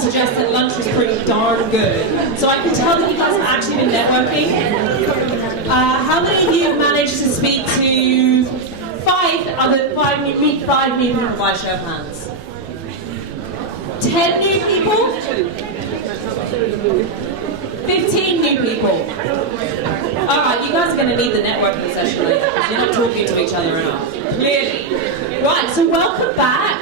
suggest that lunch was pretty darn good. So I can tell that you guys have actually been networking. How many of you have managed to speak to five new people by show of hands? 10 new people? 15 new people. Alright, you guys are going to need the networking session later because you're not talking to each other enough. Clearly. Right, so welcome back.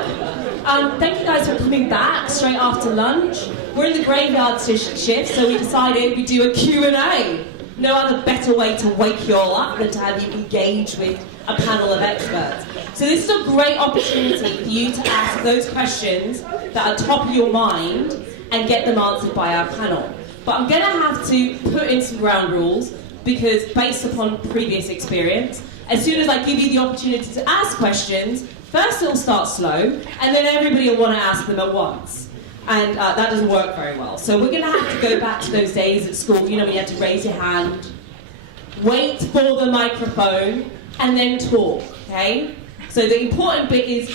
Thank you guys for coming back straight after lunch. We're in the graveyard shift, so we decided we'd do a Q&A. No other better way to wake you all up than to have you engage with a panel of experts. So this is a great opportunity for you to ask those questions that are top of your mind and get them answered by our panel. But I'm going to have to put in some ground rules because based upon previous experience, as soon as I give you the opportunity to ask questions, first it'll start slow and then everybody will want to ask them at once. And that doesn't work very well. So we're going to have to go back to those days at school, you know, when you had to raise your hand, wait for the microphone, and then talk, okay? So the important bit is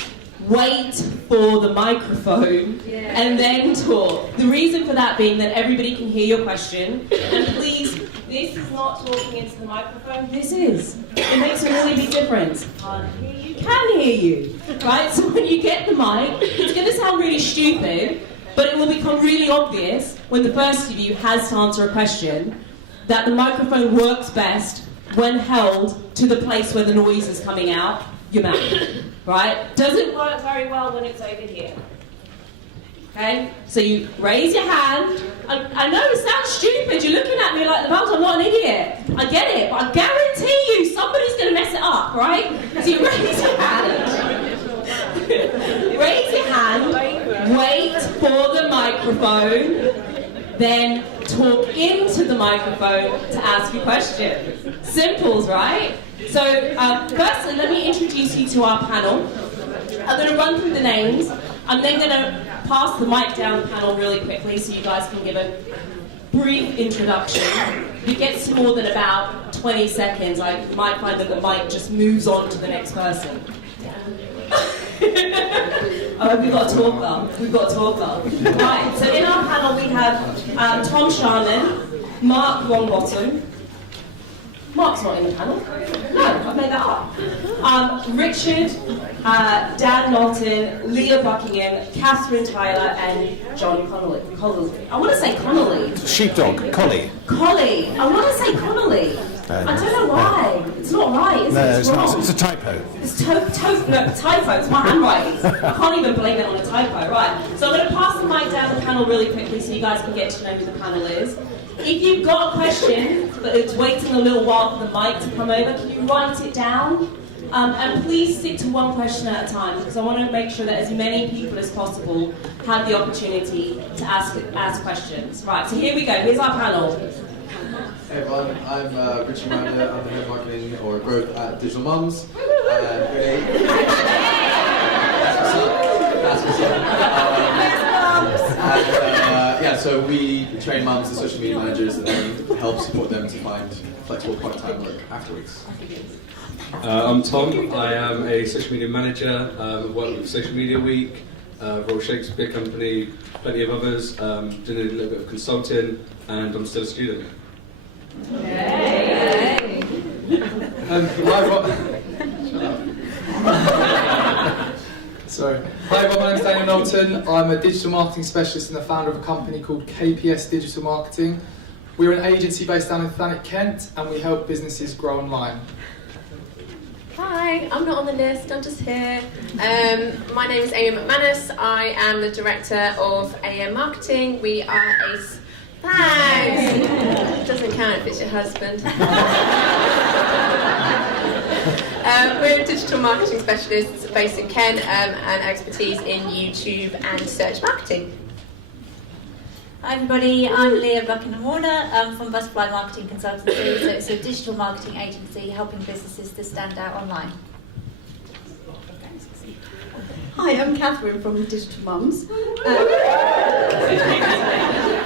wait for the microphone and then talk. The reason for that being that everybody can hear your question. And please, this is not talking into the microphone. This is. It makes a really big difference. Can't hear you, can hear you. Right? So when you get the mic, it's going to sound really stupid, but it will become really obvious when the first of you has to answer a question that the microphone works best when held to the place where the noise is coming out, your mouth, right? Doesn't work very well when it's over here. Okay? So you raise your hand. I know it sounds stupid. You're looking at me like, I'm not an idiot. I get it, but I guarantee you somebody's going to mess it up, right? So you raise your hand. Raise your hand. Wait for the microphone. Then talk into the microphone to ask your question. Simples, right? So firstly, let me introduce you to our panel. I'm going to run through the names. I'm then going to pass the mic down the panel really quickly so you guys can give a brief introduction. If it gets more than about 20 seconds, I might find that the mic just moves on to the next person. We've got to talk well. Right, so in our panel we have Tom Sharman, Mark Longbottom. Mark's not in the panel. No, I've made that up. Richard, Dan Knowlton, Leah Buckingham, Catherine Tyler, and John Connolly. I want to say Connolly. Sheepdog, Collie. I want to say Connolly. I don't know why. It's not right, is it? No, it's wrong. not. It's a typo. It's typo. It's my handwriting. I can't even blame it on a typo. Right. So I'm going to pass the mic down the panel really quickly so you guys can get to know who the panel is. If you've got a question, but it's waiting a little while for the mic to come over, can you write it down? And please stick to one question at a time because I want to make sure that as many people as possible have the opportunity to ask questions. Right. So here we go. Here's our panel. Hey everyone, I'm Richard Miranda. I'm the head of marketing or growth at Digital Mums. That's what's up. So we train mums and social media managers and then help support them to find flexible part-time work afterwards. I'm Tom. I am a social media manager. I work with Social Media Week, Royal Shakespeare Company, plenty of others. Doing a little bit of consulting, and I'm still a student. Yay! Hi everyone, my name's Daniel Knowlton. I'm a digital marketing specialist and the founder of a company called KPS Digital Marketing. We're an agency based down in Thanet, Kent, and we help businesses grow online. Hi, I'm not on the list, I'm just here. My name is Amy McManus. I am the director of AM Marketing. We are a... Thanks! It doesn't count if it's your husband. We're a digital marketing specialist based in Kent and expertise in YouTube and search marketing. Hi everybody, I'm Leah Buckingham-Warner from Butterfly Marketing Consultancy. So it's a digital marketing agency helping businesses to stand out online. Hi, I'm Catherine from Digital Mums.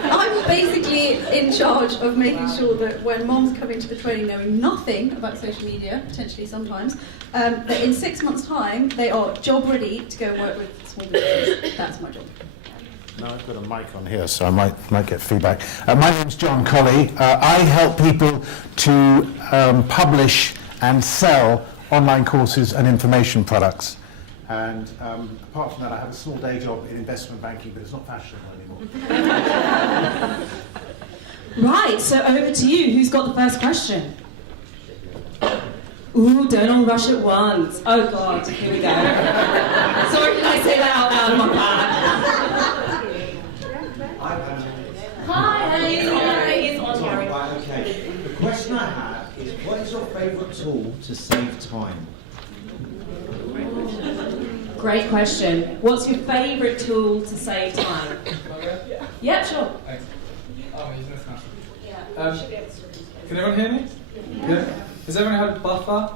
I'm basically in charge of making sure that when moms come into the training knowing nothing about social media, potentially sometimes, that in 6 months' time they are job ready to go and work with small businesses. That's my job. No, I've got a mic on here, so I might get feedback. My name's John Colley. I help people to publish and sell online courses and information products. And apart from that, I have a small day job in investment banking, but it's not fashionable anymore. Right, so over to you. Who's got the first question? Ooh, don't all rush at once. Oh God, here we go. Sorry, did I say that out loud? My bad. Hi, it's on Gary. Right, okay. The question I have is, what is your favourite tool to save time? Great question. What's your favourite tool to save time? Yeah, sure. Thanks. Oh, he's international. Can everyone hear me? Yeah. Has everyone heard of Buffer?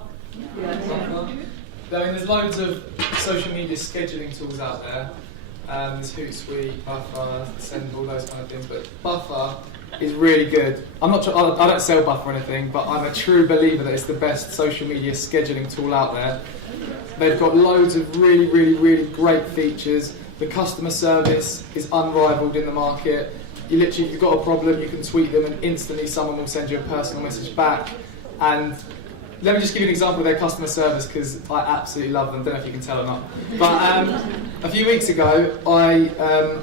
Yeah. Buffer. I mean, there's loads of social media scheduling tools out there. There's Hootsuite, Buffer, Send, all those kind of things. But Buffer is really good. I don't sell Buffer or anything, but I'm a true believer that it's the best social media scheduling tool out there. They've got loads of really, really, really great features. The customer service is unrivaled in the market. You literally, if you've got a problem, you can tweet them and instantly someone will send you a personal message back. And let me just give you an example of their customer service, because I absolutely love them. Don't know if you can tell or not. But a few weeks ago, I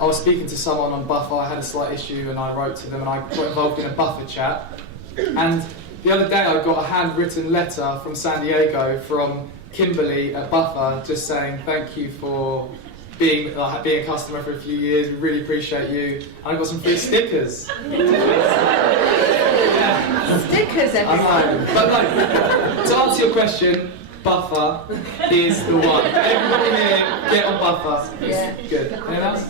was speaking to someone on Buffer. I had a slight issue and I wrote to them and I got involved in a Buffer chat. And the other day I got a handwritten letter from San Diego from Kimberly at Buffer just saying thank you for being a customer for a few years. We really appreciate you. And I got some free stickers. Stickers, everyone. But no, to answer your question, Buffer is the one. Everybody here, get on Buffer. Yeah. Good. Anyone else?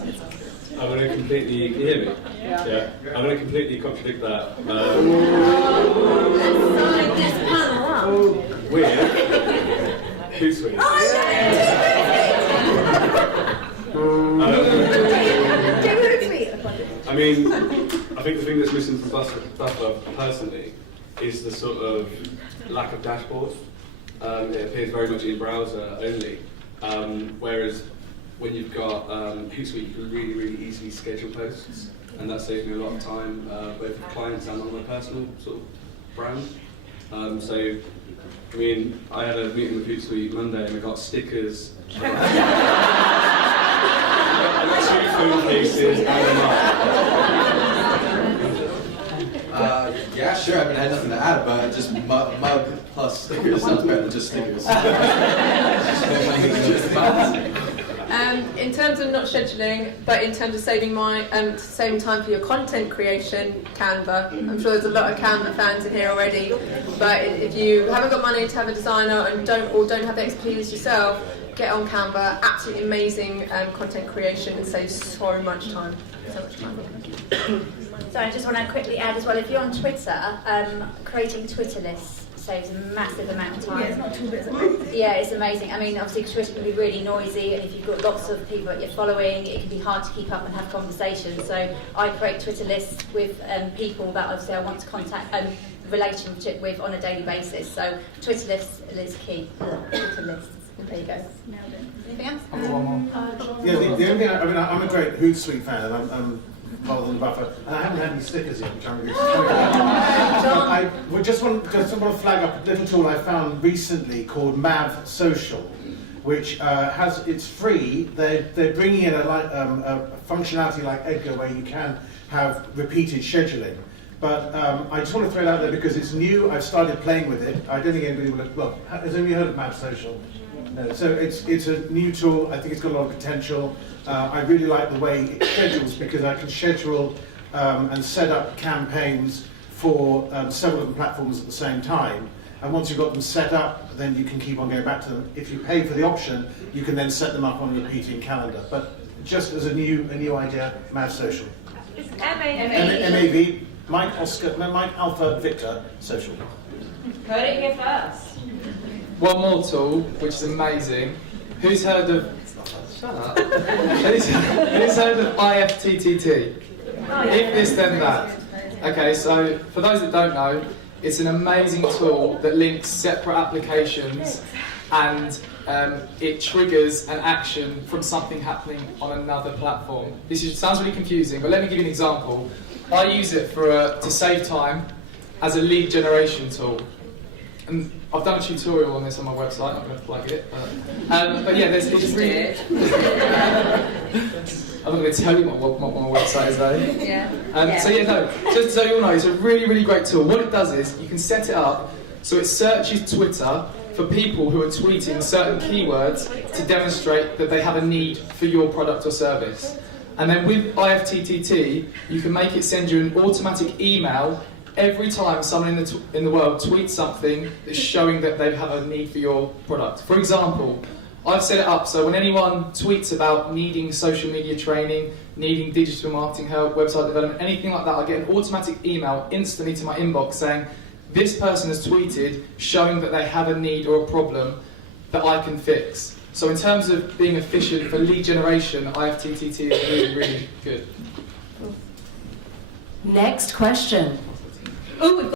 I'm going to completely... Can you hear me? Yeah. I'm going to completely contradict that. Weird. Hootsuite. I mean, I think the thing that's missing from Buffer personally is the sort of lack of dashboard. It appears very much in browser only, whereas when you've got Hootsuite, you can really, really easily schedule posts, and that saves me a lot of time, both with clients and on my personal sort of brand. So, I mean, I had a meeting with Hootsuite Monday, and we got stickers. I got 2 phone cases and a mug. Yeah, sure. I mean, I had nothing to add, but just mug plus stickers sounds better than just stickers. In terms of not scheduling, but in terms of saving time for your content creation, Canva. I'm sure there's a lot of Canva fans in here already. But if you haven't got money to have a designer and don't have the expertise yourself, get on Canva. Absolutely amazing content creation. It saves so much time. So much time. So I just want to quickly add as well, if you're on Twitter, creating Twitter lists saves a massive amount of time. Yeah, it's not 2 bits a month. Yeah, it's amazing. I mean, obviously Twitter can be really noisy, and if you've got lots of people that you're following, it can be hard to keep up and have conversations. So I create Twitter lists with people that obviously I want to contact relationship with on a daily basis. So Twitter lists is key. Twitter lists. There you go. Anything else? I've got one more. Yeah, the only thing, I mean, I'm a great Hootsuite fan, and I'm rather than Buffer, and I haven't had any stickers yet, which I'm really excited about. I would just want to flag up a little tool I found recently called Mav Social, which it's free. They're bringing in a functionality like Edgar where you can have repeated scheduling. But I just want to throw it out there because it's new. I've started playing with it. I don't think anybody will have. Well, has anybody heard of Mav Social? No. So it's a new tool. I think it's got a lot of potential. I really like the way it schedules because I can schedule and set up campaigns for several different platforms at the same time. And once you've got them set up, then you can keep on going back to them. If you pay for the option, you can then set them up on a repeating calendar. But just as a new idea, Mav Social. It's MAV. MAV. Mike Alpha Victor Social. Heard it here first. One more tool, which is amazing. Who's heard of... Shut up. Who's heard of IFTTT? If this, then that. Okay, so for those that don't know, it's an amazing tool that links separate applications and it triggers an action from something happening on another platform. Sounds really confusing, but let me give you an example. I use it to save time as a lead generation tool. And I've done a tutorial on this on my website, I'm not going to plug it. But yeah, it's really... I'm not going to tell you what my website is though. Yeah. So yeah, no, just so you all know, it's a really, really great tool. What it does is, you can set it up so it searches Twitter for people who are tweeting certain keywords to demonstrate that they have a need for your product or service. And then with IFTTT, you can make it send you an automatic email every time someone in the world tweets something that's showing that they have a need for your product. For example, I've set it up so when anyone tweets about needing social media training, needing digital marketing help, website development, anything like that, I get an automatic email instantly to my inbox saying, this person has tweeted showing that they have a need or a problem that I can fix. So in terms of being efficient for lead generation, IFTTT is really, really good. Next question. Oh,